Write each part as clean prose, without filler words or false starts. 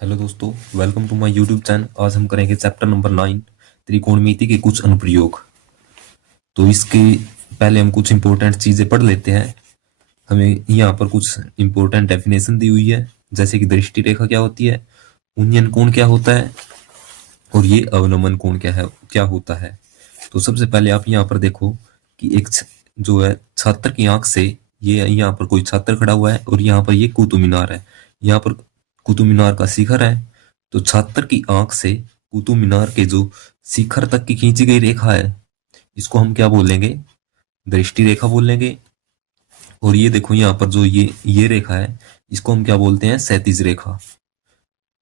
Hello दोस्तों, welcome to my YouTube channel. आज हम करेंगे चैप्टर नंबर 9, त्रिकोणमिति के कुछ अनुप्रयोग। तो इसके पहले हम कुछ इंपॉर्टेंट चीजें पढ़ लेते हैं। हमें यहाँ पर कुछ इंपॉर्टेंट डेफिनेशन दी हुई है, जैसे कि दृष्टि रेखा क्या होती है, उन्नयन कोण क्या होता है, और ये अवनमन कोण क्या होता है। तो सबसे पहले आप यहाँ पर देखो कि जो है छात्र की आंख से, ये यहाँ पर कोई छात्र खड़ा हुआ है और यहाँ पर ये कुतुब मीनार है। यहाँ पर कुतुब मीनार का शिखर है। तो छात्र की आंख से कुतुब मीनार के जो शिखर तक की खींची गई रेखा है, इसको हम क्या बोलेंगे? दृष्टि रेखा बोलेंगे। और ये देखो यहाँ पर जो ये रेखा है, इसको हम क्या बोलते हैं? क्षैतिज रेखा।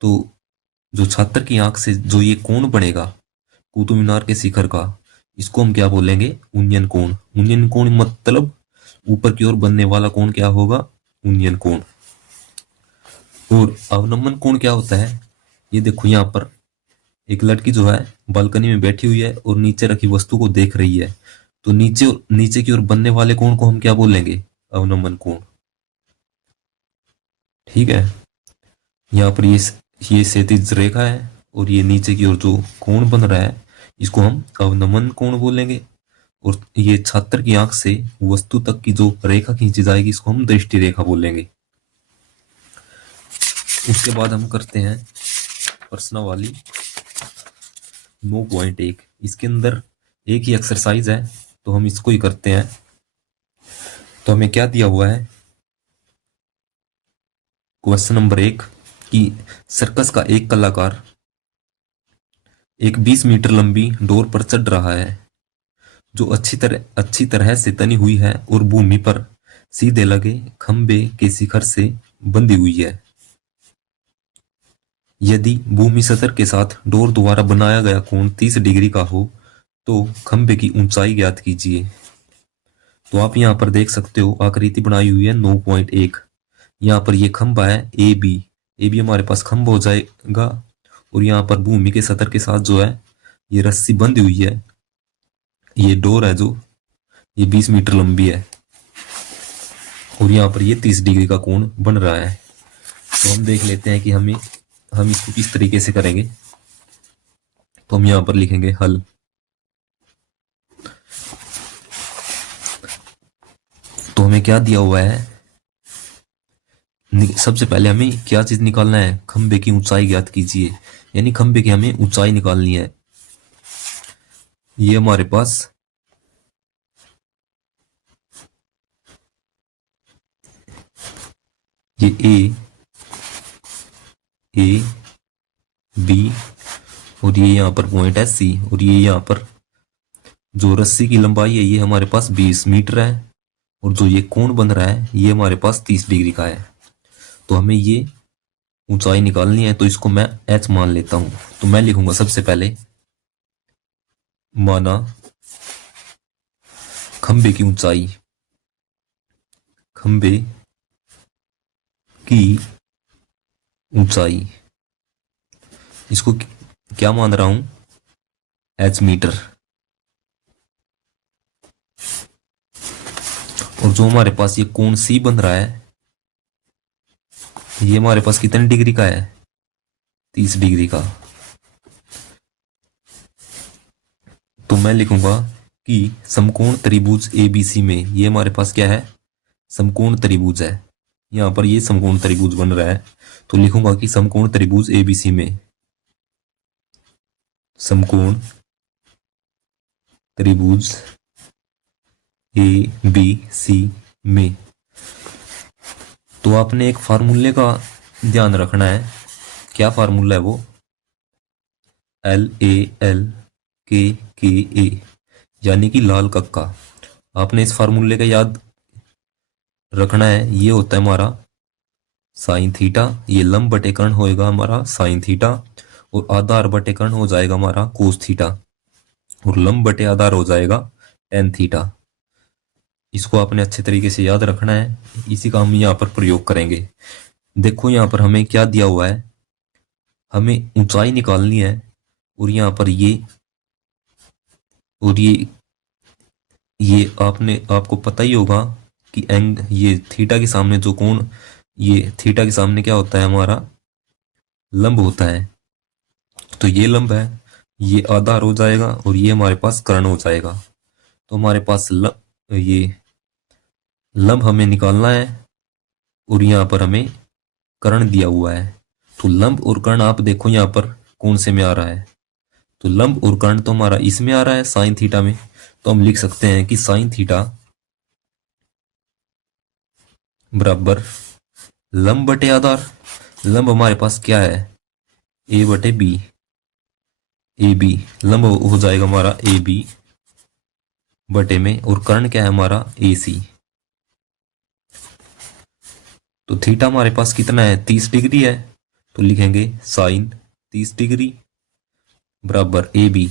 तो जो छात्र की आंख से जो ये कोण बनेगा कुतुब मीनार के शिखर का, इसको हम क्या बोलेंगे? उन्नयन कोण। उन्नयन कोण मतलब ऊपर की ओर बनने वाला कोण क्या होगा? उन्नयन कोण। और अवनमन कोण क्या होता है? ये देखो यहाँ पर एक लड़की जो है बालकनी में बैठी हुई है और नीचे रखी वस्तु को देख रही है। तो नीचे नीचे की ओर बनने वाले कोण को हम क्या बोलेंगे? अवनमन कोण। ठीक है। यहाँ पर ये क्षैतिज रेखा है और ये नीचे की ओर जो कोण बन रहा है, इसको हम अवनमन कोण बोलेंगे। और ये छात्र की आंख से वस्तु तक की जो रेखा खींची जाएगी, इसको हम दृष्टि रेखा बोलेंगे। उसके बाद हम करते हैं प्रश्नावली 9.1। इसके अंदर एक ही एक्सरसाइज है, तो हम इसको ही करते हैं। तो हमें क्या दिया हुआ है? क्वेश्चन नंबर 1 कि सर्कस का एक कलाकार एक 20 मीटर लंबी डोर पर चढ़ रहा है, जो अच्छी तरह से तनी हुई है और भूमि पर सीधे लगे खंबे के शिखर से बंधी हुई है। यदि भूमि सतह के साथ डोर द्वारा बनाया गया कोण 30 डिग्री का हो, तो खंबे की ऊंचाई ज्ञात कीजिए। तो आप यहाँ पर देख सकते हो आकृति बनाई हुई है 9.1। यहाँ पर ये खंबा है ए बी हमारे पास खंबा हो जाएगा। और यहाँ पर भूमि के सतह के साथ जो है ये रस्सी बंधी हुई है। ये डोर है जो ये 20 मीटर लंबी है और यहाँ पर ये 30 डिग्री का कोण बन रहा है। तो हम देख लेते हैं कि हम इसको किस तरीके से करेंगे। तो हम यहाँ पर लिखेंगे हल। तो हमें क्या दिया हुआ है? सबसे पहले हमें क्या चीज निकालना है? खंबे की ऊंचाई ज्ञात कीजिए, यानी खंबे की हमें ऊंचाई निकालनी है। ये हमारे पास ये ए बी और ये यहाँ पर पॉइंट है सी, और ये यहाँ पर जो रस्सी की लंबाई है ये हमारे पास 20 मीटर है, और जो ये कोण बन रहा है ये हमारे पास 30 डिग्री का है। तो हमें ये ऊंचाई निकालनी है, तो इसको मैं एच मान लेता हूं। तो मैं लिखूंगा सबसे पहले, माना खंबे की ऊंचाई, खंबे की ऊंचाई, इसको क्या मान रहा हूं? H metre. और जो हमारे पास ये कोण सी बन रहा है, ये हमारे पास कितने डिग्री का है? 30 डिग्री का। तो मैं लिखूंगा कि समकोण त्रिभुज एबीसी में, ये हमारे पास क्या है? समकोण त्रिभुज है। यहाँ पर ये समकोण त्रिभुज बन रहा है, तो लिखूंगा कि समकोण त्रिभुज एबीसी में, समकोण त्रिभुज ए बी सी में। तो आपने एक फार्मूले का ध्यान रखना है। क्या फार्मूला है वो? LAL के ए, यानी कि लाल कक्का। आपने इस फार्मूले का याद रखना है। ये होता है हमारा साइन थीटा, ये लंब बटे कर्ण होएगा हमारा साइन थीटा, और आधार बटे कर्ण हो जाएगा हमारा कोस थीटा, और लंब बटे आधार हो जाएगा टेन थीटा। इसको आपने अच्छे तरीके से याद रखना है। इसी का हम यहाँ पर प्रयोग करेंगे। देखो यहाँ पर हमें क्या दिया हुआ है? हमें ऊंचाई निकालनी है, और यहाँ पर और ये आपको पता ही होगा कि ये थीटा के सामने जो कोण, ये थीटा के सामने क्या होता है हमारा? लंब होता है। तो ये लंब है, ये आधार हो जाएगा और ये हमारे पास कर्ण हो जाएगा। तो हमारे पास ये लंब हमें निकालना है और यहाँ पर हमें कर्ण दिया हुआ है। तो लंब और कर्ण आप देखो यहाँ पर कौन से में आ रहा है। तो लंब और कर्ण तो हमारा इसमें आ रहा है साइन थीटा में। तो हम लिख सकते हैं कि साइन थीटा बराबर लंब बटे आधार। लंब हमारे पास क्या है, ए बटे बी, ए बी लंब हो जाएगा हमारा ए बी बटे में, और कर्ण क्या है हमारा ए सी। तो थीटा हमारे पास कितना है, 30 डिग्री है। तो लिखेंगे साइन 30 डिग्री बराबर ए बी,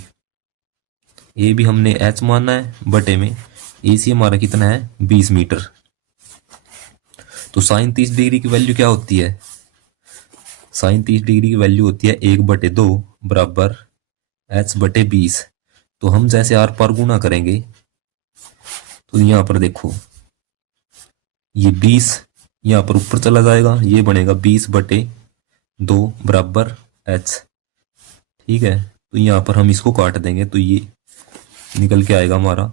ए बी हमने एच मानना है बटे में ए सी हमारा कितना है 20 मीटर। तो साइन 30 डिग्री की वैल्यू क्या होती है, साइन 30 डिग्री की वैल्यू होती है 1/2 बराबर एच बटे 20। तो हम जैसे आर पार गुणा करेंगे तो यहां पर देखो ये 20 यहां पर ऊपर चला जाएगा, ये बनेगा 20/2 बराबर एच। ठीक है, तो यहां पर हम इसको काट देंगे तो ये निकल के आएगा हमारा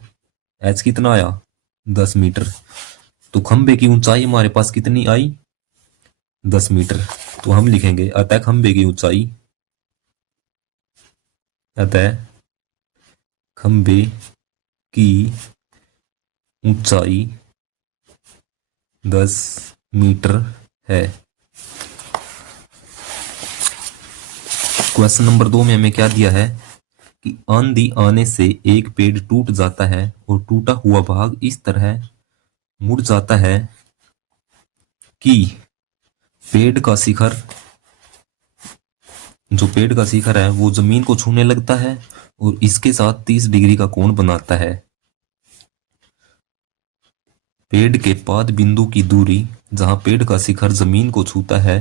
एच कितना आया 10 मीटर। तो खंबे की ऊंचाई हमारे पास कितनी आई 10 मीटर। तो हम लिखेंगे अतः खंबे की ऊंचाई, अतः खंबे की ऊंचाई 10 मीटर है। क्वेश्चन नंबर 2 में हमें क्या दिया है कि आंधी आने से एक पेड़ टूट जाता है और टूटा हुआ भाग इस तरह मुड़ जाता है कि पेड़ का शिखर, जो पेड़ का शिखर है वो जमीन को छूने लगता है और इसके साथ 30 डिग्री का कोण बनाता है। पेड़ के पाद बिंदु की दूरी जहां पेड़ का शिखर जमीन को छूता है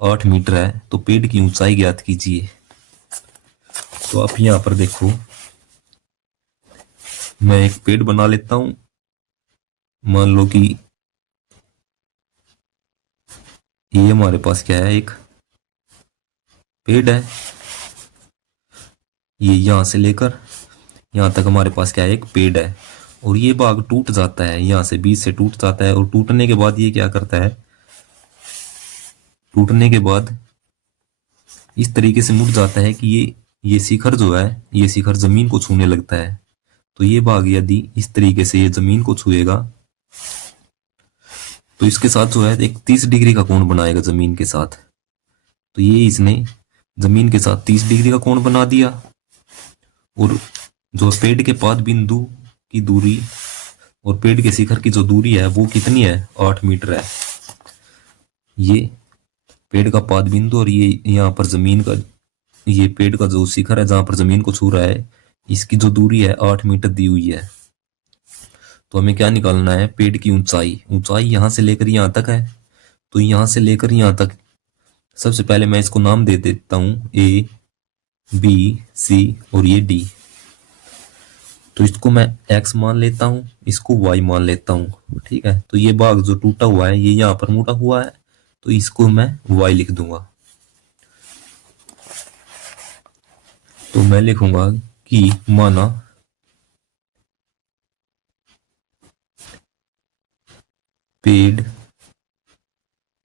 8 मीटर है। तो पेड़ की ऊंचाई ज्ञात कीजिए। तो आप यहां पर देखो, मैं एक पेड़ बना लेता हूं। मान लो कि ये हमारे पास क्या है, एक पेड़ है। ये यहां से लेकर यहां तक हमारे पास क्या है, एक पेड़ है। और ये भाग टूट जाता है, यहां से बीच से टूट जाता है और टूटने के बाद ये क्या करता है, टूटने के बाद इस तरीके से मुड़ जाता है कि ये शिखर जो है, ये शिखर जमीन को छूने लगता है। तो ये भाग यदि इस तरीके से ये जमीन को छुएगा तो इसके साथ जो है एक 30 डिग्री का कोण बनाएगा जमीन के साथ। तो ये इसने जमीन के साथ 30 डिग्री का कोण बना दिया। और जो पेड़ के पाद बिंदु की दूरी और पेड़ के शिखर की जो दूरी है वो कितनी है, 8 मीटर है। ये पेड़ का पाद बिंदु और ये यहाँ पर जमीन का, ये पेड़ का जो शिखर है जहां पर जमीन को छू रहा है, इसकी जो दूरी है 8 मीटर दी हुई है। तो हमें क्या निकालना है, पेड़ की ऊंचाई। ऊंचाई यहां से लेकर यहां तक है। तो यहां से लेकर यहां तक, सबसे पहले मैं इसको नाम दे देता हूं ए बी सी और ये डी। तो इसको मैं x मान लेता हूं, इसको y मान लेता हूं। ठीक है, तो ये भाग जो टूटा हुआ है ये यहां पर मुड़ा हुआ है, तो इसको मैं y लिख दूंगा। तो मैं लिखूंगा कि माना पेड़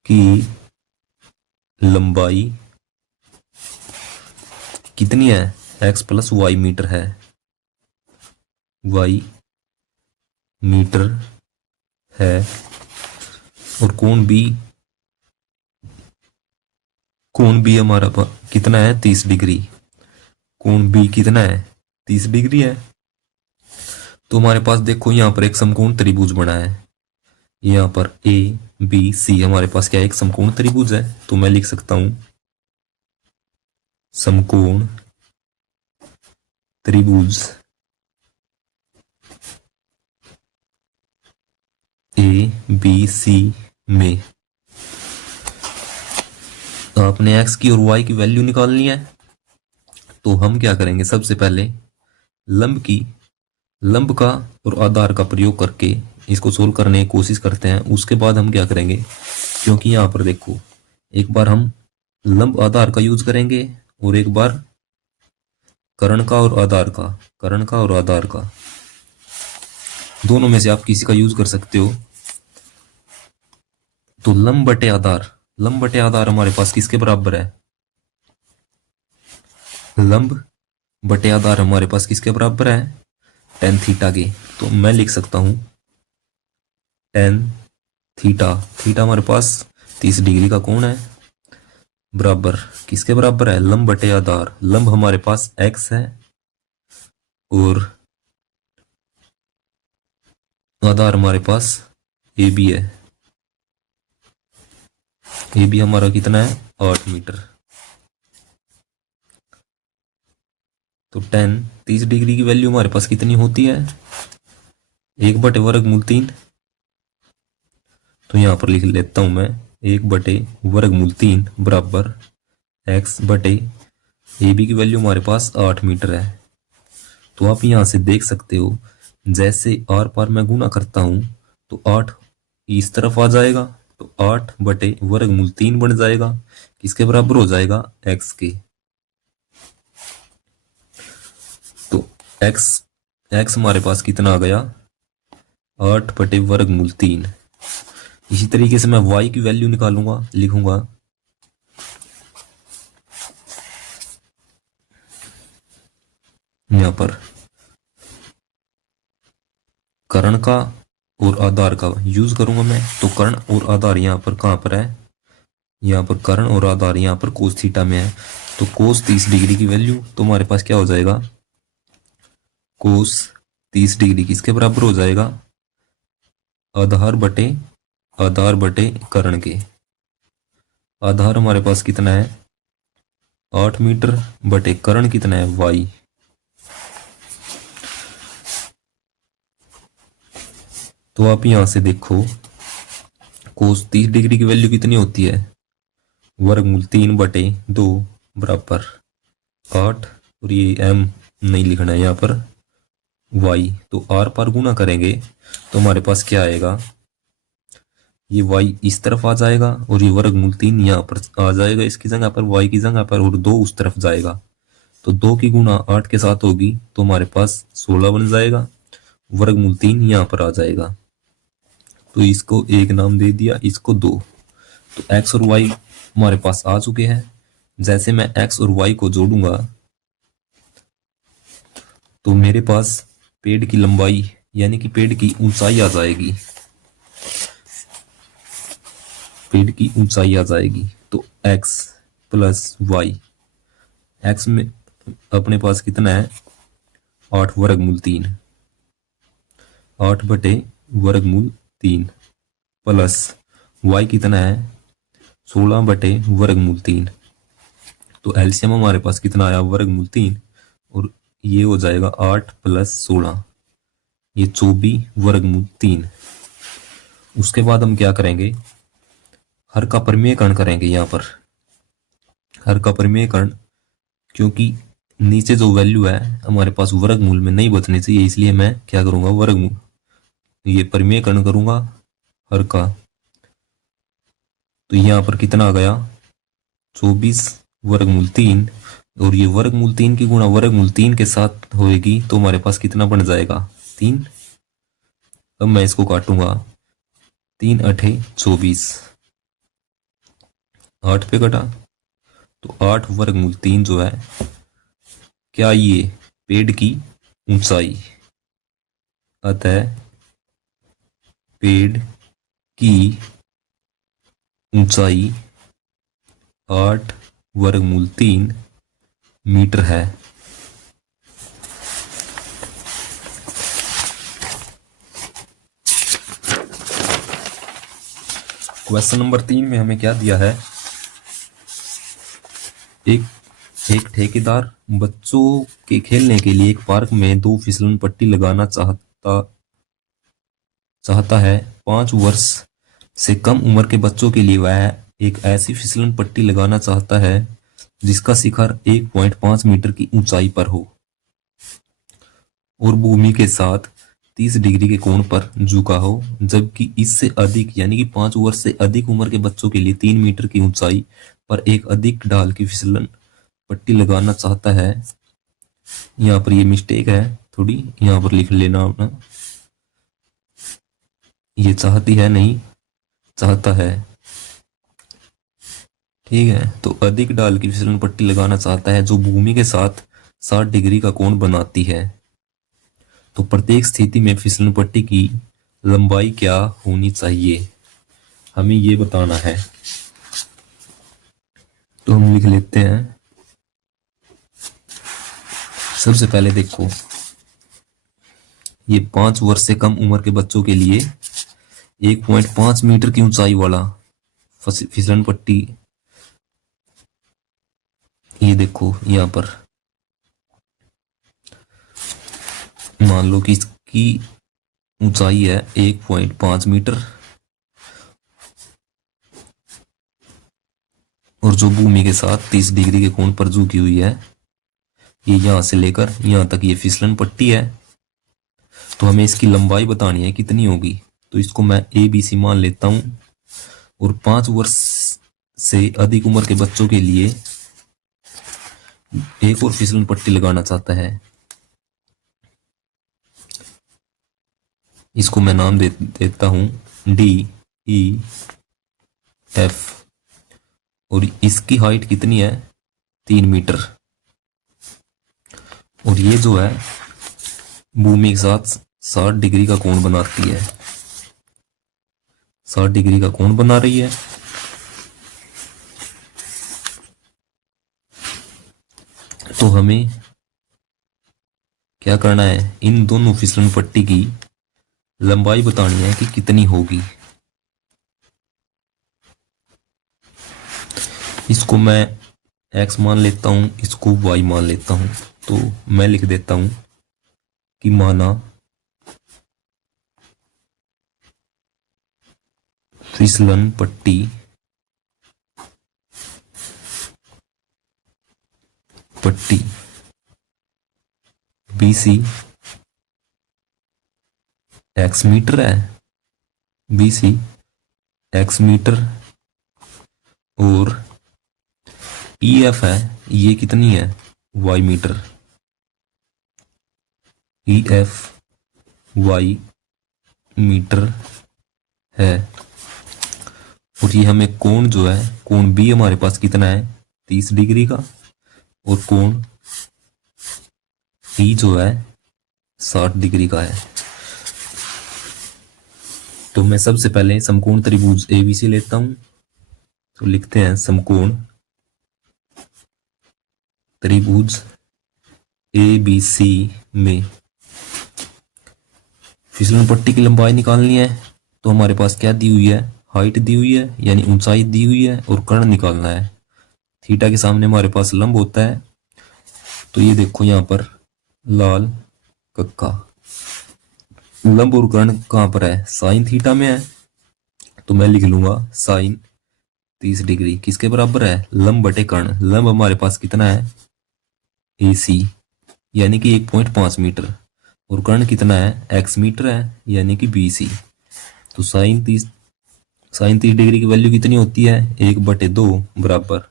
की लंबाई कितनी है, x प्लस वाई मीटर है, y मीटर है। और कोण बी हमारा कितना है 30 डिग्री। कोण बी कितना है 30 डिग्री है। तो हमारे पास देखो यहां पर एक समकोण त्रिभुज बना है। यहां पर ए बी सी हमारे पास क्या है, एक समकोण त्रिभुज है। तो मैं लिख सकता हूं समकोण त्रिभुज ए बी सी में आपने x की और y की वैल्यू निकालनी है। तो हम क्या करेंगे, सबसे पहले लंब का और आधार का प्रयोग करके इसको सोल्व करने की कोशिश करते हैं। उसके बाद हम क्या करेंगे, क्योंकि यहां पर देखो एक बार हम लंब आधार का यूज करेंगे और एक बार कर्ण का और आधार का, कर्ण का और आधार का, दोनों में से आप किसी का यूज कर सकते हो। तो लंब बटे आधार, लंब बटे आधार हमारे पास किसके बराबर है? लंब बटे आधार हमारे पास किसके बराबर है? टेन थीटा के। तो मैं लिख सकता हूं टेन थीटा, थीटा हमारे पास 30 डिग्री का कोण है, बराबर किसके बराबर है? लंब बटे आधार। लंब हमारे पास x है और आधार हमारे पास ए बी है। ए बी हमारा कितना है? 8 मीटर। तो टेन 30 डिग्री की वैल्यू हमारे पास कितनी होती है? 1/वर्गमूल 3। तो यहां पर लिख लेता हूं मैं 1/वर्गमूल 3 बराबर x बटे ए बी की वैल्यू हमारे पास 8 मीटर है। तो आप यहां से देख सकते हो, जैसे आर पार मैं गुना करता हूं तो 8 इस तरफ आ जाएगा, तो 8/वर्गमूल 3 बन जाएगा, किसके बराबर हो जाएगा? x के। तो x x हमारे पास कितना आ गया? 8/वर्गमूल 3। इसी तरीके से मैं y की वैल्यू निकालूंगा, लिखूंगा यहां पर कर्ण का और आधार का यूज करूंगा मैं। तो कर्ण और आधार यहां पर कहां पर है? यहां पर कर्ण और आधार यहां पर कोस थीटा में है। तो कोस 30 डिग्री की वैल्यू तो हमारे पास क्या हो जाएगा? कोस 30 डिग्री किसके बराबर हो जाएगा? आधार बटे कर्ण के। आधार हमारे पास कितना है? 8 मीटर बटे कर्ण कितना है? y। तो आप यहां से देखो कोस 30 डिग्री की वैल्यू कितनी होती है? वर्गमूल 3/2 बराबर 8, और ये m नहीं लिखना है यहाँ पर, y। तो r पर गुना करेंगे तो हमारे पास क्या आएगा? ये y इस तरफ आ जाएगा और ये वर्गमूल 3 यहाँ पर आ जाएगा इसकी जगह पर, y की जगह पर, और 2 उस तरफ जाएगा। तो 2 की गुना 8 के साथ होगी तो हमारे पास 16 बन जाएगा। वर्गमूल 3 यहाँ पर आ जाएगा, तो इसको एक नाम दे दिया, इसको 2। तो x और y हमारे पास आ चुके हैं। जैसे मैं x और y को जोड़ूंगा तो मेरे पास पेड़ की लंबाई यानी कि पेड़ की ऊंचाई आ जाएगी, पेड़ की ऊंचाई आ जाएगी। तो x प्लस y, x में अपने पास कितना है? 8/वर्गमूल 3, 8/वर्गमूल 3 प्लस y कितना है? 16/वर्गमूल 3। तो एलसीएम हमारे पास कितना आया? वर्गमूल 3, और ये हो जाएगा 8 + 16, ये 24/वर्गमूल 3। उसके बाद हम क्या करेंगे? हर का परिमेयकरण करेंगे। यहाँ पर हर का परिमेयकरण, क्योंकि नीचे जो वैल्यू है हमारे पास वर्गमूल में नहीं बचनी चाहिए, इसलिए मैं क्या करूंगा? वर्गमूल, ये परिमेयकरण करूंगा हर का। तो यहाँ पर कितना आ गया? 24/वर्गमूल 3, और ये वर्गमूल 3 की गुणा वर्गमूल 3 के साथ होएगी तो हमारे पास कितना बन जाएगा? 3। अब मैं इसको काटूंगा, 3 × 8 = 24, 8 पे कटा तो 8/वर्गमूल 3 जो है, क्या ये पेड़ की ऊंचाई, अतः पेड़ की ऊंचाई 8/वर्गमूल 3 मीटर है। क्वेश्चन नंबर 3 में हमें क्या दिया है? एक ठेकेदार बच्चों के खेलने के लिए एक पार्क में 2 फिसलन पट्टी लगाना चाहता है। 5 वर्ष से कम उम्र के बच्चों के लिए वह एक ऐसी फिसलन पट्टी लगाना चाहता है जिसका शिखर 1.5 मीटर की ऊंचाई पर हो और भूमि के साथ 30 डिग्री के कोण पर झुका हो, जबकि इससे अधिक यानी कि 5 वर्ष से अधिक उम्र के बच्चों के लिए 3 मीटर की ऊंचाई पर एक अधिक ढाल की फिसलन पट्टी लगाना चाहता है। यहाँ पर ये मिस्टेक है थोड़ी, यहाँ पर लिख लेना अपना, ये चाहती है नहीं, चाहता है। ठीक है, तो अधिक ढाल की फिसलन पट्टी लगाना चाहता है जो भूमि के साथ 60 डिग्री का कोण बनाती है। तो प्रत्येक स्थिति में फिसलन पट्टी की लंबाई क्या होनी चाहिए, हमें ये बताना है। तो हम लिख लेते हैं। सबसे पहले देखो, ये 5 वर्ष से कम उम्र के बच्चों के लिए 1.5 मीटर की ऊंचाई वाला फिसलन पट्टी, ये देखो यहां पर मान लो कि इसकी ऊंचाई है 1.5 मीटर, और जो भूमि के साथ 30 डिग्री के कोण पर झुकी हुई है, ये यहां से लेकर यहां तक ये फिसलन पट्टी है। तो हमें इसकी लंबाई बतानी है कितनी होगी। तो इसको मैं ABC मान लेता हूं, और 5 वर्ष से अधिक उम्र के बच्चों के लिए एक और फिसलन पट्टी लगाना चाहता है। इसको मैं नाम देता हूं DEF, और इसकी हाइट कितनी है 3 मीटर, और ये जो है भूमि के साथ 60 डिग्री का कोण बनाती है, 60 डिग्री का कोण बना रही है। तो हमें क्या करना है, इन दोनों फिसलन पट्टी की लंबाई बतानी है कि कितनी होगी। इसको मैं x मान लेता हूं, इसको y मान लेता हूं। तो मैं लिख देता हूं कि माना फिसलन पट्टी BC x मीटर है, BC x मीटर, और EF है, ये कितनी है y metre, EF y metre है। और ये हमें कोण जो है, कोण B हमारे पास कितना है 30 डिग्री का, और कोण E जो है 60 डिग्री का है। तो मैं सबसे पहले समकोण त्रिभुज ABC लेता हूं। तो लिखते हैं समकोण त्रिभुज ABC में फिसलन पट्टी की लंबाई निकालनी है। तो हमारे पास क्या दी हुई है, हाइट दी हुई है यानी ऊंचाई दी हुई है, और कर्ण निकालना है। थीटा के सामने हमारे पास लंब होता है। तो ये देखो यहां पर लाल कक्का, लंब और कर्ण कहां पर है, साइन थीटा में है। तो मैं लिख लूंगा साइन 30 डिग्री किसके बराबर है, लंब बटे कर्ण। लंब हमारे पास कितना है AC यानी कि 1.5 मीटर, और कर्ण कितना है x मीटर है यानी कि BC। तो साइन 30 डिग्री की वैल्यू कितनी होती है 1/2 बराबर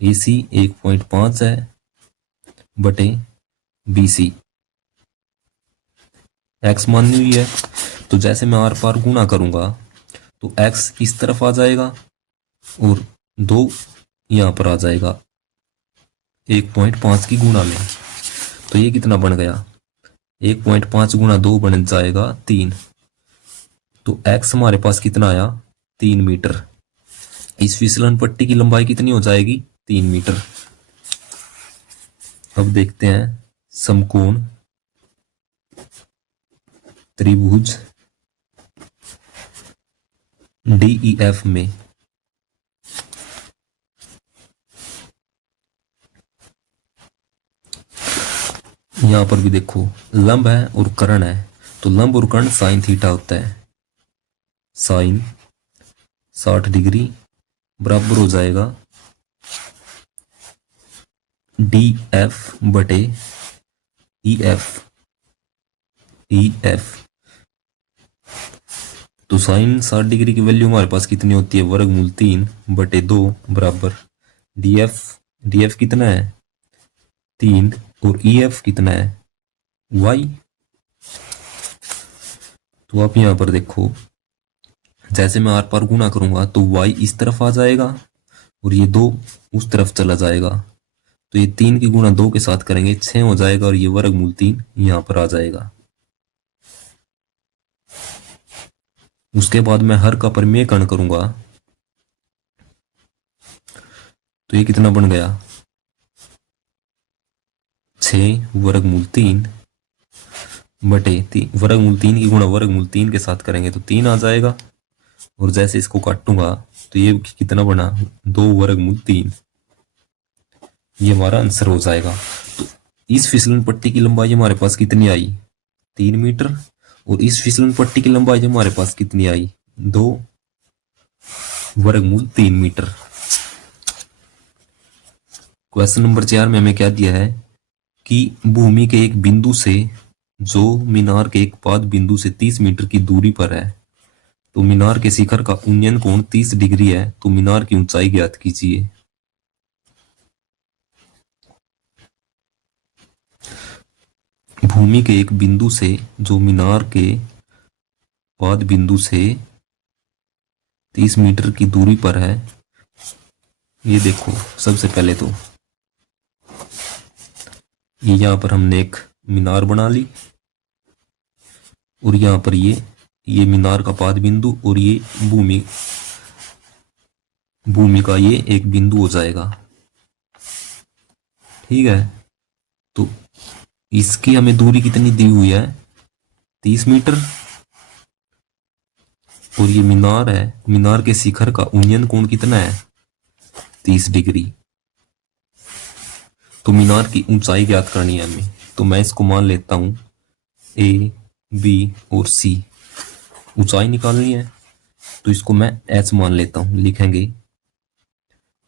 AC 1.5 है बटे BC, x मानी हुई है। तो जैसे मैं आर पार गुणा करूंगा तो x इस तरफ आ जाएगा और 2 यहां पर आ जाएगा 1.5 की गुणा में। तो ये कितना बन गया 1.5 गुणा 2 बन जाएगा 3। तो x हमारे पास कितना आया 3 मीटर। इस फिसलन पट्टी की लंबाई कितनी हो जाएगी 3 मीटर। अब देखते हैं समकोण त्रिभुज DEF में यहां पर भी देखो लंब है और कर्ण है। तो लंब और कर्ण साइन थीटा होता है, साइन 60 डिग्री बराबर हो जाएगा DF बटे EF। तो साइन 60 डिग्री की वैल्यू हमारे पास कितनी होती है वर्गमूल 3/2 बराबर डी एफ कितना है 3 और ई एफ कितना है वाई। तो आप यहां पर देखो जैसे मैं आर पार गुणा करूंगा तो वाई इस तरफ आ जाएगा और ये 2 उस तरफ चला जाएगा। तो ये 3 की गुणा 2 के साथ करेंगे 6 हो जाएगा और ये वर्गमूल 3 यहां पर आ जाएगा। उसके बाद मैं हर का परिमेयकरण करूंगा तो ये कितना बन गया 6 वर्गमूल 3 बटे वर्गमूल 3 की गुणा वर्गमूल 3 के साथ करेंगे तो 3 आ जाएगा। और जैसे इसको काटूंगा तो ये कितना बना 2 वर्गमूल 3। ये हमारा आंसर हो जाएगा। तो इस फिसलन पट्टी की लंबाई हमारे पास कितनी आई 3 मीटर और इस फिसलन पट्टी की लंबाई हमारे पास कितनी आई 2 वर्गमूल 3 मीटर। क्वेश्चन नंबर 4 में हमें क्या दिया है कि भूमि के एक बिंदु से जो मीनार के एक पाद बिंदु से 30 मीटर की दूरी पर है तो मीनार के शिखर का उन्नयन कोण 30 डिग्री है तो मीनार की ऊंचाई ज्ञात कीजिए। भूमि के एक बिंदु से जो मीनार के पाद बिंदु से 30 मीटर की दूरी पर है। ये देखो सबसे पहले तो ये यहां पर हमने एक मीनार बना ली और यहां पर ये मीनार का पाद बिंदु और ये भूमि का ये एक बिंदु हो जाएगा। ठीक है, तो इसकी हमें दूरी कितनी दी हुई है 30 मीटर और ये मीनार है। मीनार के शिखर का उन्नयन कोण कितना है 30 डिग्री। तो मीनार की ऊंचाई ज्ञात करनी है हमें। तो मैं इसको मान लेता हूं ए बी और सी ऊंचाई निकालनी है तो इसको मैं एच मान लेता हूं। लिखेंगे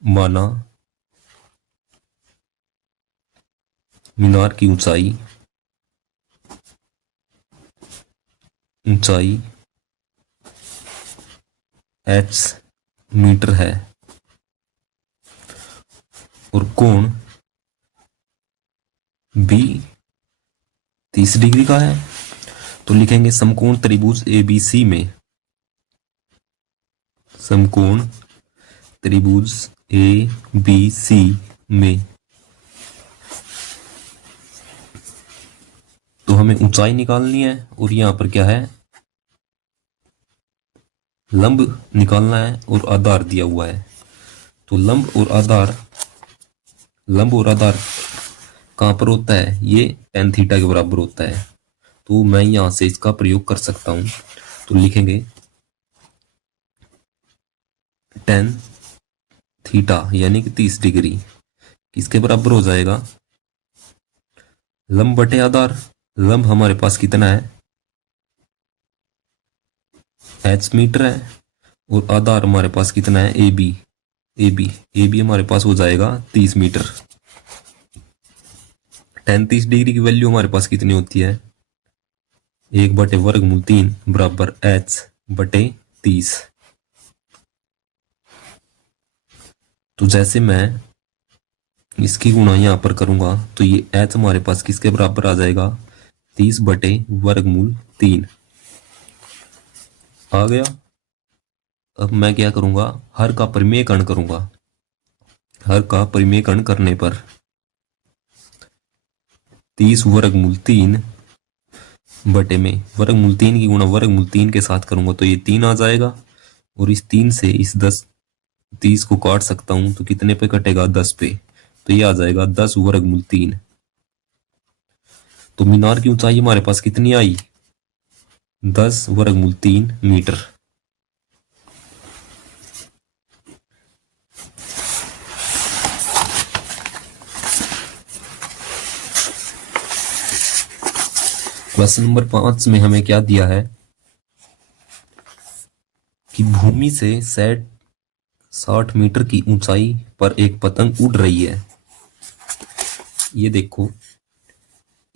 माना मीनार की ऊंचाई एच मीटर है और कोण बी 30 डिग्री का है। तो लिखेंगे समकोण त्रिभुज एबीसी में समकोण त्रिभुज एबीसी में तो हमें ऊंचाई निकालनी है और यहां पर क्या है लंब निकालना है और आधार दिया हुआ है। तो लंब और आधार कहां पर होता है ये tan थीटा के बराबर होता है। तो मैं यहां से इसका प्रयोग कर सकता हूं। तो लिखेंगे tan थीटा यानी कि 30 डिग्री किसके बराबर हो जाएगा लंब बटे आधार। लंब हमारे पास कितना है h मीटर है और आधार हमारे पास कितना है ए बी हमारे पास हो जाएगा 30 मीटर। tan 30 डिग्री की वैल्यू हमारे पास कितनी होती है 1 बटे वर्गमूल 3 बराबर h बटे 30। तो जैसे मैं इसकी गुणा यहां पर करूंगा तो ये h हमारे पास किसके बराबर आ जाएगा 30 बटे वर्गमूल 3 आ गया। अब मैं क्या करूंगा हर का परिमेयकरण करूंगा। हर का परिमेयकरण करने पर 30 वर्गमूल 3 बटे में वर्गमूल 3 की गुणा वर्गमूल 3 के साथ करूंगा तो ये 3 आ जाएगा और इस 3 से इस 30 को काट सकता हूं तो कितने पे कटेगा 10 पे। तो ये आ जाएगा 10 वर्गमूल 3। तो मीनार की ऊंचाई हमारे पास कितनी आई 10 वर्गमूल 3 मीटर। क्वेश्चन नंबर 5 में हमें क्या दिया है कि भूमि से 60 मीटर की ऊंचाई पर एक पतंग उड़ रही है। ये देखो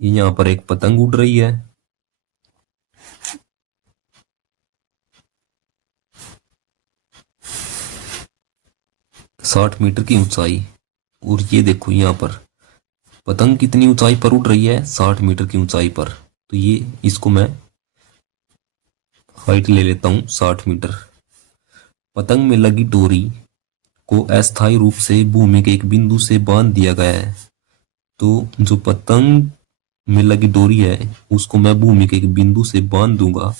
ये यहां पर एक पतंग उड़ रही है। 60 मीटर की ऊंचाई। और ये देखो यहाँ पर पतंग कितनी ऊंचाई पर उड़ रही है, 60 मीटर की ऊंचाई पर। तो ये इसको मैं हाइट ले लेता हूं 60 मीटर। पतंग में लगी डोरी को अस्थायी रूप से भूमि के एक बिंदु से बांध दिया गया है। तो जो पतंग में लगी डोरी है उसको मैं भूमि के एक बिंदु से बांध दूंगा।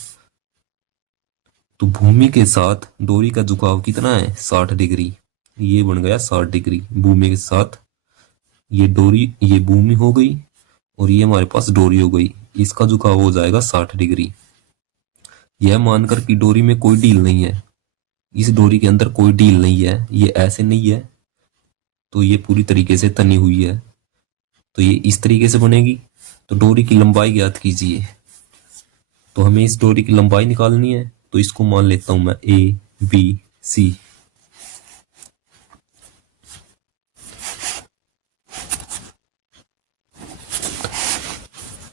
तो भूमि के साथ डोरी का झुकाव कितना है, 60 डिग्री। ये बन गया 60 डिग्री भूमि के साथ। ये डोरी, ये भूमि हो गई और ये हमारे पास डोरी हो गई। इसका झुकाव हो जाएगा 60 डिग्री। यह मानकर कि डोरी में कोई ढील नहीं है, इस डोरी के अंदर कोई ढील नहीं है, ये ऐसे नहीं है, तो ये पूरी तरीके से तनी हुई है। तो ये इस तरीके से बनेगी। तो डोरी की लंबाई ज्ञात कीजिए। तो हमें इस डोरी की लंबाई निकालनी है। तो इसको मान लेता हूं मैं ABC।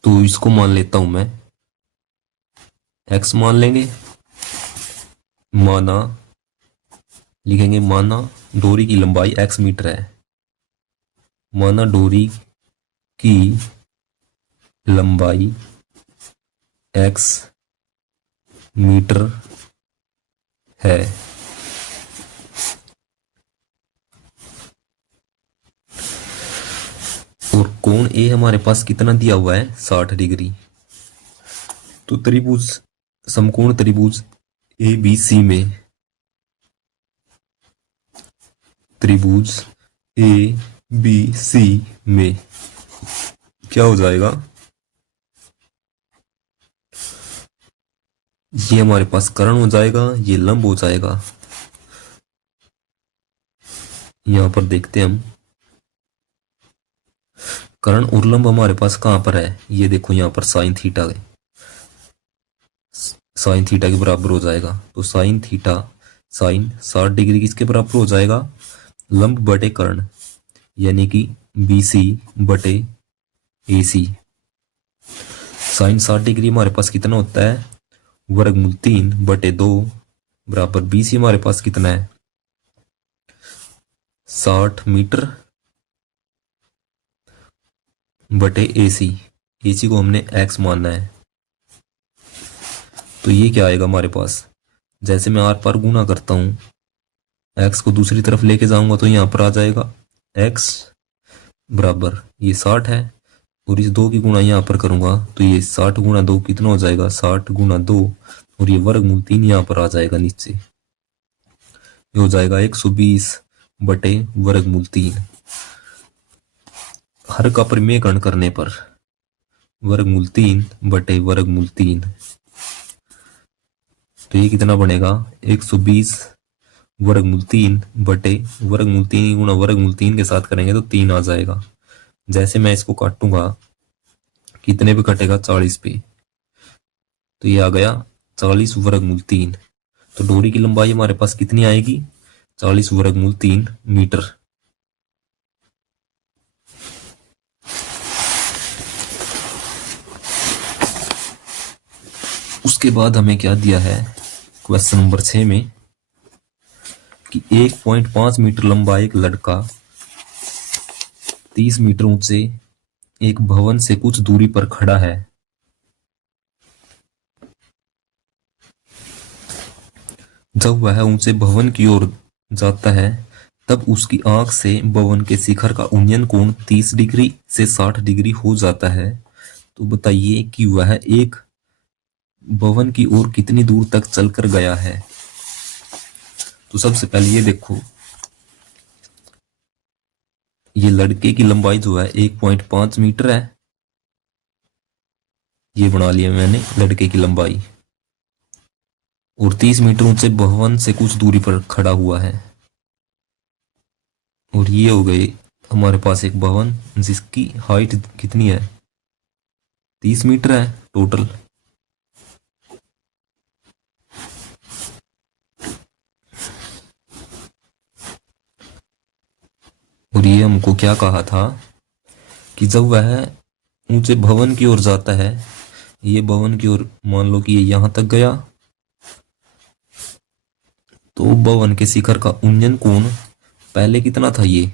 तो इसको मान लेता हूं मैं X मान लेंगे। माना लिखेंगे, माना डोरी की लंबाई X मीटर है। माना डोरी की लंबाई X मीटर है। और कोण ए हमारे पास कितना दिया हुआ है, 60 डिग्री। तो त्रिभुज, समकोण त्रिभुज ABC में, त्रिभुज ABC में क्या हो जाएगा, ये हमारे पास कर्ण हो जाएगा, ये लंब हो जाएगा। यहां पर देखते हैं हम, कर्ण और लंब हमारे पास कहां पर है, ये देखो यहां पर साइन थीटा है, साइन थीटा के बराबर हो जाएगा। तो साइन थीटा, साइन 60 डिग्री किसके बराबर हो जाएगा, लंब बटे कर्ण, यानी कि BC बटे AC। साइन 60 डिग्री हमारे पास कितना होता है, वर्गमूल 3/2 बराबर BC हमारे पास कितना है, 60 मीटर बटे AC। AC को हमने X मानना है। तो ये क्या आएगा हमारे पास, जैसे मैं आर पार गुना करता हूं, X को दूसरी तरफ लेके जाऊंगा तो यहां पर आ जाएगा X बराबर, ये 60 है, और इस 2 की गुणा यहाँ पर करूंगा तो ये 60 गुणा 2 कितना हो जाएगा, 60 गुणा 2, और ये वर्गमूल 3 यहाँ पर आ जाएगा नीचे, ये हो जाएगा 120 बटे वर्गमूल 3। हर का परिमेयकरण करने पर वर्गमूल 3 बटे वर्गमूल 3, तो ये कितना बनेगा, 120 वर्गमूल 3 बटे वर्गमूल 3 गुणा वर्गमूल 3 के साथ करेंगे तो 3 आ जाएगा। जैसे मैं इसको काटूंगा, कितने पे कटेगा, 40 पे, तो ये आ गया 40 वर्गमूल 3। तो डोरी की लंबाई हमारे पास कितनी आएगी, 40 वर्गमूल 3 मीटर। उसके बाद हमें क्या दिया है क्वेश्चन नंबर 6 में कि 1.5 मीटर लंबा एक लड़का 30 मीटर ऊंचे एक भवन से कुछ दूरी पर खड़ा है। जब वह ऊंचे भवन की ओर जाता है तब उसकी आंख से भवन के शिखर का उन्नयन कोण 30 डिग्री से 60 डिग्री हो जाता है। तो बताइए कि वह एक भवन की ओर कितनी दूर तक चलकर गया है। तो सबसे पहले ये देखो, ये लड़के की लंबाई जो है 1.5 मीटर है, ये बना लिया मैंने लड़के की लंबाई, और 30 मीटर ऊंचे भवन से कुछ दूरी पर खड़ा हुआ है। और ये हो गए हमारे पास एक भवन जिसकी हाइट कितनी है, 30 मीटर है टोटल। और ये हमको क्या कहा था कि जब वह ऊंचे भवन की ओर जाता है, ये भवन की ओर मान लो कि ये यहां तक गया, तो भवन के शिखर का उन्नयन कोण पहले कितना था ये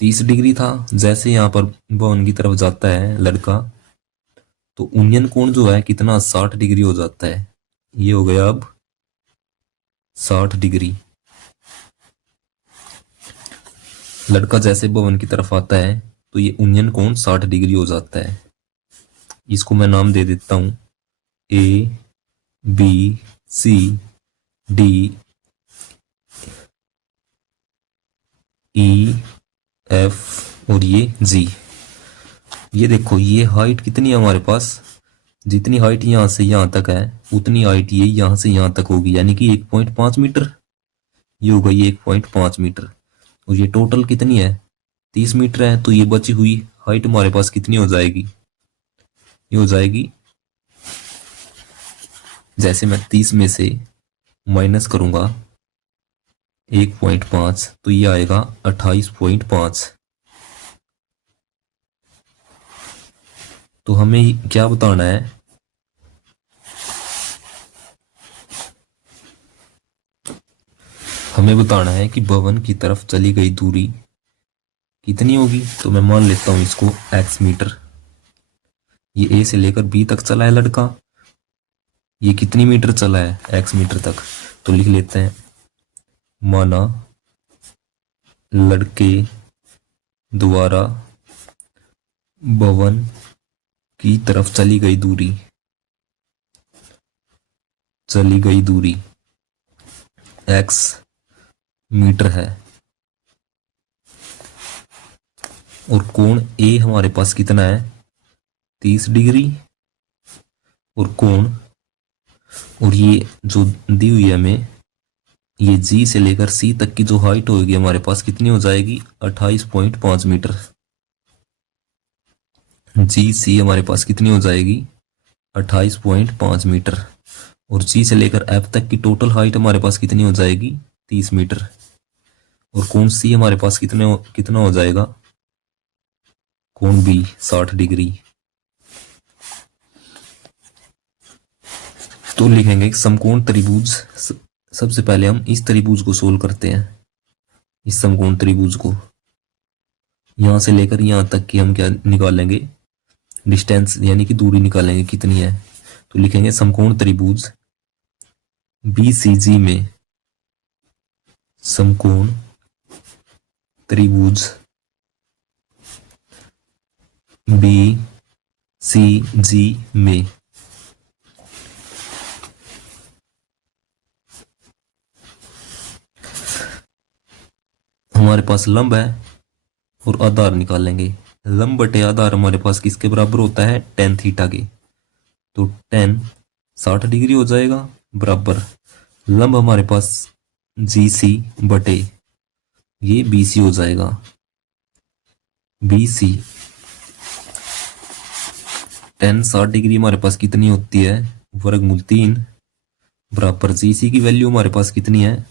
30 डिग्री था। जैसे यहाँ पर भवन की तरफ जाता है लड़का तो उन्नयन कोण जो है कितना 60 डिग्री हो जाता है। ये हो गया अब 60 डिग्री। लड़का जैसे भवन की तरफ आता है तो ये उन्नयन कोण 60 डिग्री हो जाता है। इसको मैं नाम दे देता हूं ABCDEF और ये G। ये देखो ये हाइट कितनी है हमारे पास, जितनी हाइट यहां से यहां तक है उतनी हाइट ये यहां से यहां तक होगी, यानी कि 1.5 मीटर। ये होगा ये 1.5 मीटर। और ये टोटल कितनी है 30 मीटर है। तो ये बची हुई हाइट हमारे पास कितनी हो जाएगी, ये हो जाएगी, जैसे मैं 30 में से माइनस करूंगा 1.5 तो ये आएगा 28.5। तो हमें क्या बताना है, हमें बताना है कि भवन की तरफ चली गई दूरी कितनी होगी। तो मैं मान लेता हूं इसको x मीटर। ये A से लेकर B तक चला है लड़का, ये कितनी मीटर चला है x मीटर तक। तो लिख लेते हैं माना लड़के द्वारा भवन की तरफ चली गई दूरी x मीटर है और कोण A हमारे पास कितना है 30 डिग्री और ये जो दी हुई है हमें ये G से लेकर C तक की जो हाइट होगी हमारे पास कितनी हो जाएगी 28.5 मीटर। GC हमारे पास कितनी हो जाएगी 28.5 मीटर और G से लेकर F तक की टोटल हाइट हमारे पास कितनी हो जाएगी 30 मीटर। और कोण C हमारे पास कितना हो जाएगा, कोण B 60 डिग्री। तो लिखेंगे समकोण त्रिभुज। सबसे पहले हम इस त्रिभुज को सोल्व करते हैं, इस समकोण त्रिभुज को। यहां से लेकर यहां तक की हम क्या निकालेंगे डिस्टेंस, यानी कि दूरी निकालेंगे कितनी है। तो लिखेंगे समकोण त्रिभुज BCG में, समकोण त्रिभुज BCG में हमारे पास लंब है और आधार निकालेंगे। लंब बटे आधार हमारे पास किसके बराबर होता है tan थीटा के। तो tan 60 डिग्री हो जाएगा बराबर लंब हमारे पास GC बटे ये BC हो जाएगा। BC tan 60 डिग्री हमारे पास कितनी होती है वर्गमूल 3 बराबर GC की वैल्यू हमारे पास कितनी है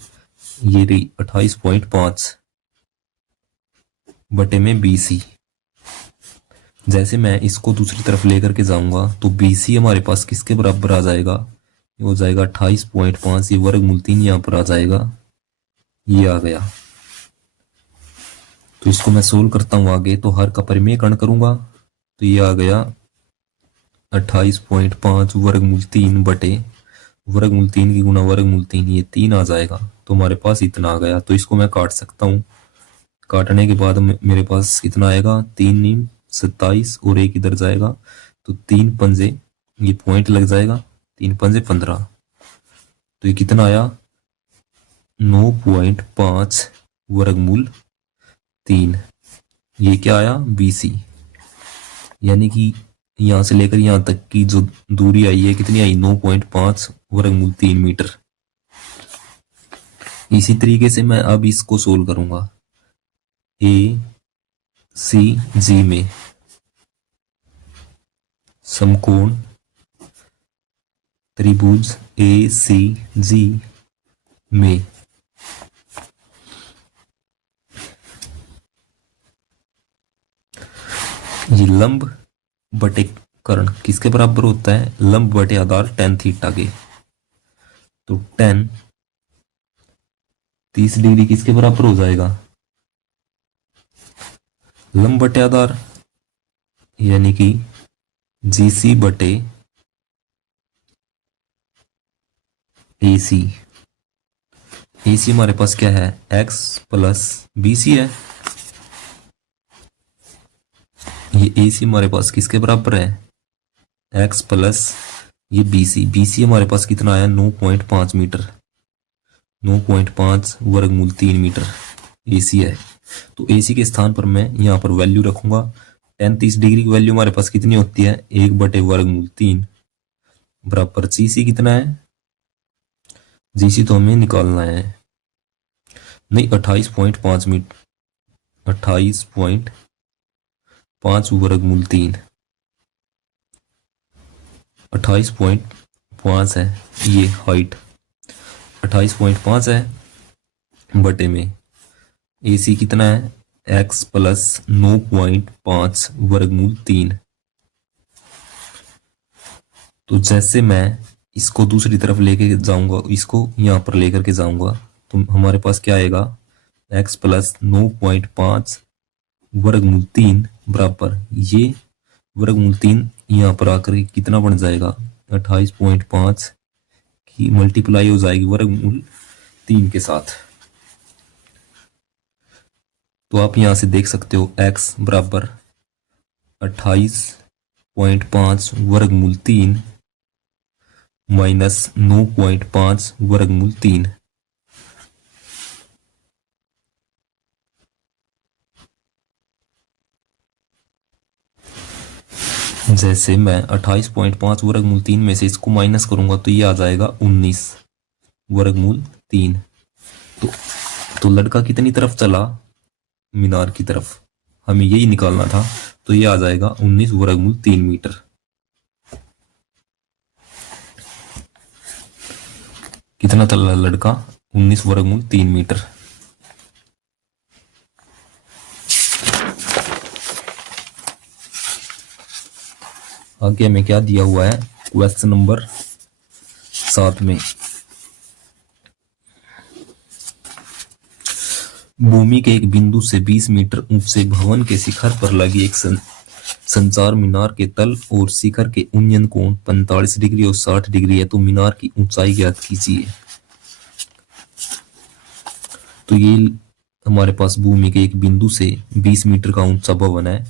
ये रही 28.5 बटे में BC। जैसे मैं इसको दूसरी तरफ लेकर के जाऊंगा तो BC हमारे पास किसके बराबर आ जाएगा, ये हो जाएगा 28.5, ये वर्गमूल 3 यहाँ पर आ जाएगा, ये आ गया। तो इसको मैं सोल्व करता हूं आगे, तो हर का परिमेय करूंगा तो ये आ गया 28.5 वर्गमूल 3 बटे वर्गमूल 3 की गुना वर्गमूल 3, ये 3 आ जाएगा। तो हमारे पास इतना आ गया। तो इसको मैं काट सकता हूँ, काटने के बाद मेरे पास कितना आएगा 3 नीम 27 और एक इधर जाएगा तो 3 पंजे, ये पॉइंट लग जाएगा 3 पंजे 15। तो ये कितना आया 9.5 वर्गमूल 3। ये क्या आया BC, यानी कि यहां से लेकर यहां तक की जो दूरी आई है कितनी आई 9.5 वर्गमूल 3 मीटर। इसी तरीके से मैं अब इसको सोल्व करूंगा ACG में, समकोण त्रिभुज ACG में ये लंब बटे कर्ण किसके बराबर होता है, लंब बटे आधार tan थीटा के। तो tan 30 डिग्री किसके बराबर हो जाएगा लंब बटे आधार यानी कि जीसी बटे एसी। एसी हमारे पास क्या है, एक्स प्लस बीसी है। ये एसी हमारे पास किसके बराबर है, एक्स प्लस ये बीसी। बीसी हमारे पास कितना आया, 9.5 मीटर, 9.5 वर्गमूल 3 मीटर एसी है। तो एसी के स्थान पर मैं यहाँ पर वैल्यू रखूंगा। 35 डिग्री की वैल्यू हमारे पास कितनी होती है, 1/वर्गमूल 3 बराबर जीसी कितना है, जीसी तो हमें निकालना है, नहीं 28.5 मीटर, 28.5 वर्गमूल 3, 28.5 है ये हाइट, 28.5 है बटे में एसी कितना है, एक्स प्लस 9.5 वर्गमूल 3। तो जैसे मैं इसको दूसरी तरफ लेके जाऊंगा, इसको यहां पर लेकर के जाऊंगा, तो हमारे पास क्या आएगा, एक्स प्लस 9.5 वर्गमूल 3 बराबर ये वर्गमूल 3 यहाँ पर आकर के कितना बन जाएगा, 28.5 की मल्टीप्लाई हो जाएगी वर्गमूल 3 के साथ। तो आप यहां से देख सकते हो x बराबर 28.5 वर्गमूल 3 माइनस 9.5 वर्गमूल 3। जैसे मैं 28.5 वर्गमूल 3 में से इसको माइनस करूंगा तो ये आ जाएगा 19 वर्गमूल 3। तो लड़का कितनी तरफ चला, मीनार की तरफ, हमें यही निकालना था। तो ये आ जाएगा 19 वर्गमूल 3 मीटर। कितना चला लड़का, 19 वर्गमूल 3 मीटर। आगे हमें क्या दिया हुआ है, क्वेश्चन नंबर 7 में भूमि के एक बिंदु से 20 मीटर ऊंचे भवन के शिखर पर लगी एक संचार मीनार के तल और शिखर के उन्नयन कोण 45 डिग्री और 60 डिग्री है, तो मीनार की ऊंचाई ज्ञात कीजिए। तो ये हमारे पास भूमि के एक बिंदु से 20 मीटर का ऊंचा भवन है,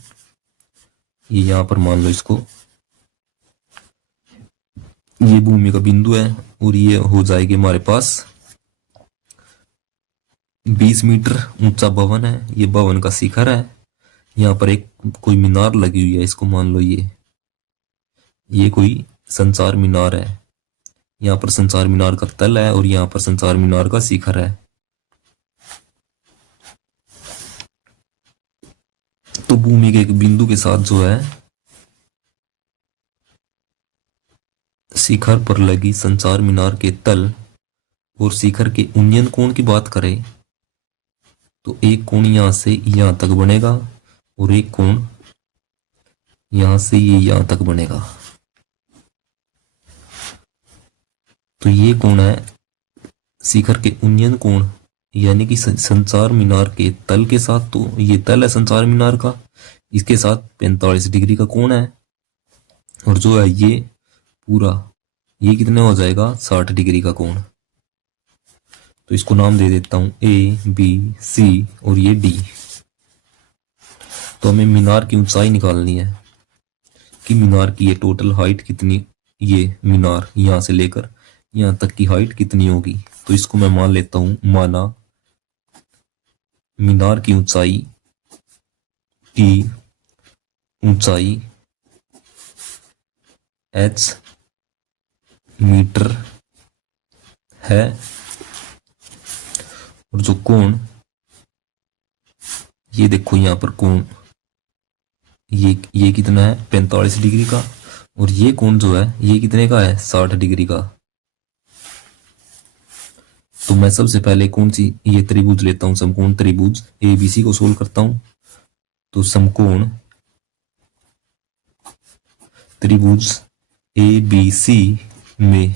ये यहां पर मान लो इसको, ये भूमि का बिंदु है और ये हो जाएगी हमारे पास 20 मीटर ऊंचा भवन है, ये भवन का शिखर है। यहाँ पर एक कोई मीनार लगी हुई है, इसको मान लो ये कोई संचार मीनार है। यहाँ पर संचार मीनार का तल है और यहाँ पर संचार मीनार का शिखर है। तो भूमि के एक बिंदु के साथ जो है शिखर पर लगी संचार मीनार के तल और शिखर के उन्नयन कोण की बात करें तो एक कोण यहां से यहां तक बनेगा और एक कोण यहां से ये यहां तक बनेगा। तो ये कोण है शिखर के उन्नयन कोण, यानी कि संचार मीनार के तल के साथ, तो ये तल है संचार मीनार का, इसके साथ 45 डिग्री का कोण है। और जो है ये पूरा, ये कितने हो जाएगा, 60 डिग्री का कोण। तो इसको नाम दे देता हूं ए बी सी और ये डी। तो हमें मीनार की ऊंचाई निकालनी है कि मीनार की ये टोटल हाइट कितनी, ये मीनार यहां से लेकर यहां तक की हाइट कितनी होगी। तो इसको मैं मान लेता हूं, माना मीनार की ऊंचाई h मीटर है और जो कोण, ये देखो यहां पर कोण ये कितना है, 45 डिग्री का, और ये कोण जो है ये कितने का है, 60 डिग्री का। तो मैं सबसे पहले कौन सी ये त्रिभुज लेता हूं, समकोण त्रिभुज एबीसी को सोल्व करता हूं। तो समकोण त्रिभुज एबीसी में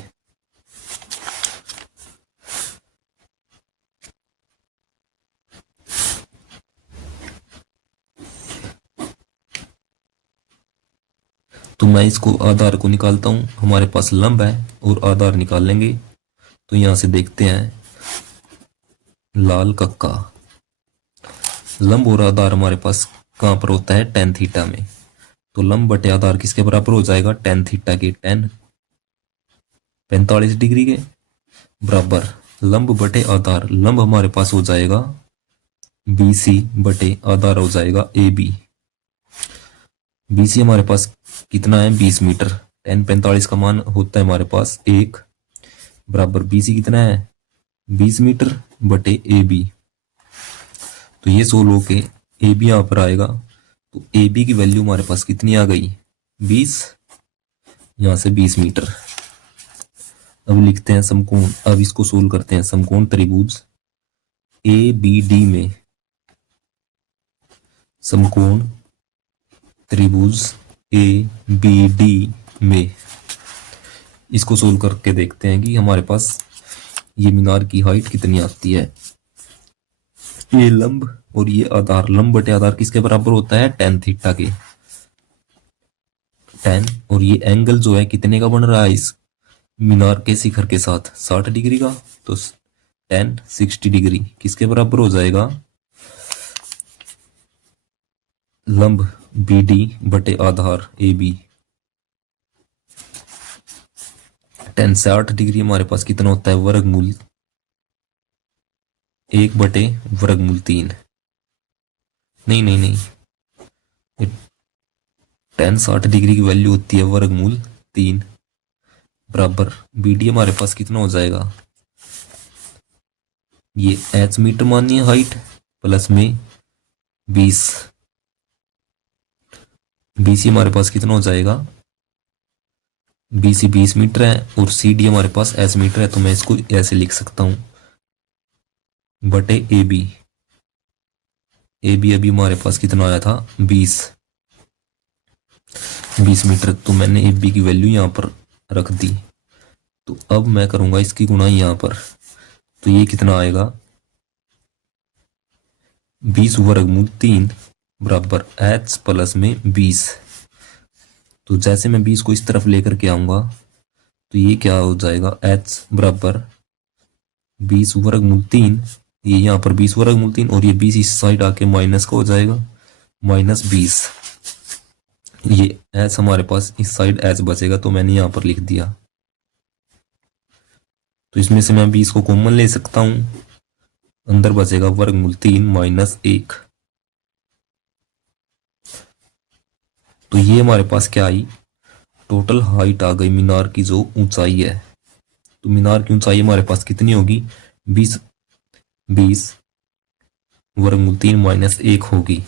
तो मैं इसको आधार को निकालता हूँ, हमारे पास लंब है और आधार निकाल लेंगे। तो यहां से देखते हैं, लाल कक्का, लंब और आधार हमारे पास कहां पर होता है, tan थीटा में। तो लंब बटे आधार किसके बराबर हो जाएगा, tan थीटा के, tan 45 डिग्री के बराबर लंब बटे आधार, लंब हमारे पास हो जाएगा BC बटे आधार हो जाएगा AB। BC हमारे पास कितना है, 20 मीटर। tan 45 का मान होता है हमारे पास 1 बराबर BC कितना है, 20 मीटर बटे AB। तो ये 16 के AB यहां पर आएगा। तो AB की वैल्यू हमारे पास कितनी आ गई, 20, यहां से 20 मीटर। अब लिखते हैं समकोण, अब इसको सोल्व करते हैं। समकोण त्रिभुज ABD में, समकोण त्रिभुज ABD में, इसको सोल्व करके देखते हैं कि हमारे पास ये मीनार की हाइट कितनी आती है। ये लंब और ये आधार, लंब बटे आधार किसके बराबर होता है, tan थीटा के, tan, और ये एंगल जो है कितने का बन रहा है इस मीनार के शिखर के साथ, 60 डिग्री का। तो tan 60 डिग्री किसके बराबर हो जाएगा, लंब BD बटे आधार AB। tan 60 डिग्री हमारे पास कितना होता है, वर्गमूल 1 बटे वर्गमूल 3। नहीं नहीं नहीं, tan 60 डिग्री की वैल्यू होती है वर्गमूल 3 बराबर BD हमारे पास कितना हो जाएगा, ये h मीटर मानिए हाइट, प्लस में 20, BC हमारे पास कितना हो जाएगा, BC 20 मीटर है और CD हमारे पास h मीटर है। तो मैं इसको ऐसे लिख सकता हूं, बटे AB। AB अभी हमारे पास कितना आया था, 20 मीटर। तो मैंने AB की वैल्यू यहां पर रख दी। तो अब मैं करूंगा इसकी गुणाई यहां पर। तो ये कितना आएगा, 20 वर्गमूल 3 बराबर h प्लस में 20। तो जैसे मैं 20 को इस तरफ लेकर के आऊंगा तो ये क्या हो जाएगा, h बराबर 20 वर्गमूल 3, ये यहाँ पर 20 वर्गमूल 3 और ये 20 इस साइड आके माइनस का हो जाएगा, -20। ये h हमारे पास इस साइड h बचेगा, तो मैंने यहाँ पर लिख दिया। तो इसमें से मैं 20 को कॉमन ले सकता हूं, अंदर बचेगा वर्गमूल 3 -1। तो ये हमारे पास क्या आई, टोटल हाइट आ गई मीनार की जो ऊंचाई है। तो मीनार की ऊंचाई हमारे पास कितनी होगी, 20 वर्गमूल 3 -1 होगी।